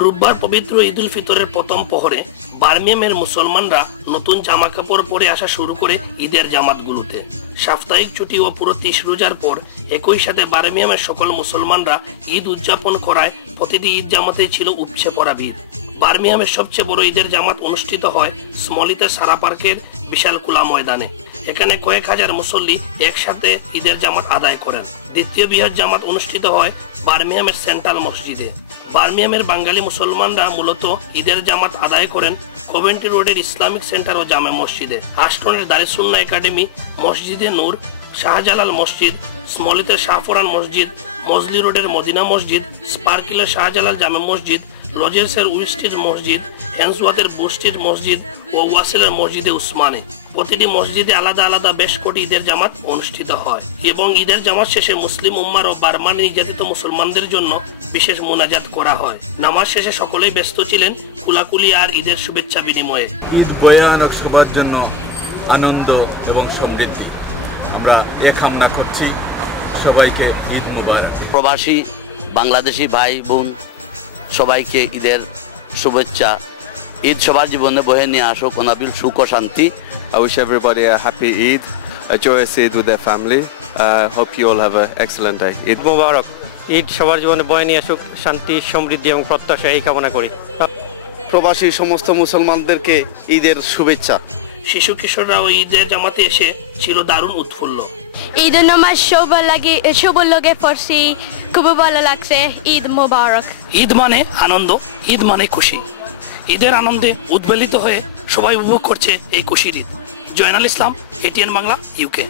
রোববার পবিত্র ঈদ উল ফিতরের প্রথম প্রহরে বার্মিয়ামের মুসলমানরা নতুন জামা কাপড় পরে আসা শুরু করে ঈদের জামাতগুলোতে। সাপ্তাহিক ছুটি ও পুরো 30 রোজার পর একই সাথে বার্মিয়ামের সকল মুসলমানরা ঈদ উদযাপন করায় প্রতিটি ঈদ জামাতেই ছিল উপচে পড়া ভিড়। বার্মিয়ামের সবচেয়ে বড় ঈদের জামাত অনুষ্ঠিত হয় স্মলিতে সারা পার্কের বিশাল খোলা ময়দানে। এখানে কয়েক হাজার মুসল্লি একসাথে ঈদের জামাত আদায় করেন। দ্বিতীয় বৃহৎ জামাত অনুষ্ঠিত হয় বার্মিয়ামের সেন্ট্রাল মসজিদে। বার্মিয়ামের বাঙালি মুসলমানরা মূলত ঈদের জামাত আদায় করেন কভেন্ট্রি রোডের ইসলামিক সেন্টার ও জামে মসজিদে, আশটনের দারুস সুন্নাহ একাডেমি, মসজিদে নূর, শাহজালাল মসজিদ, স্মলিতের শাহফরান মসজিদ, মজলি রোডের মদিনা মসজিদ, স্পার্কিলের শাহজালাল জামে মসজিদ, লজেন্সের উইস্টির মসজিদ, হেন্সওয়াতের বুস্টির মসজিদ ও ওয়াসেলের মসজিদে উসমানে। প্রতিটি মসজিদে আলাদা আলাদা বেশ কোটি ঈদের জামাত অনুষ্ঠিত হয় এবং ঈদের জামাত শেষে মুসলিম উম্মার ও বার্মার নির্যাতিত মুসলমানদের জন্য বিশেষ মোনাজাত করা হয়। নামাজ শেষে সকলেই ব্যস্ত ছিলেন কুলাকুলি আর ঈদের শুভেচ্ছা বিনিময়ে। ঈদ ভয়ানক সবার জন্য আনন্দ এবং সমৃদ্ধি। আমরা এ কামনা করছি, সবাইকে ঈদ মুবারক। প্রবাসী বাংলাদেশি ভাই বোন সবাইকে ঈদের শুভেচ্ছা। ঈদ সবার জীবনে বহে নিয়ে আসুক অনাবিল সুখ ও শান্তি। I wish everybody a happy Eid, a joyous Eid with their family. Hope you all have an excellent day. Eid Mubarak. Eid সবার জীবনে বয়ে নিয়ে আসুক শান্তি, সমৃদ্ধি এবং প্রত্যাশা, এই কামনা করি। প্রবাসী সমস্ত মুসলমানদেরকে ঈদের শুভেচ্ছা। শিশু কিশোররাও ঈদের জামাতে এসে ছিল দারুণ উৎফুল্ল। ঈদের নামাজ শুভ লগে পড়ছি, খুব ভালো লাগছে। ঈদ মুবারক। ঈদ মানে আনন্দ, ঈদ মানে খুশি। ঈদের আনন্দে উদ্বেলিত হয়ে সবাই উপভোগ করছে এই খুশির ঈদ। জয়নাল ইসলাম, এটিএন বাংলা, ইউকে।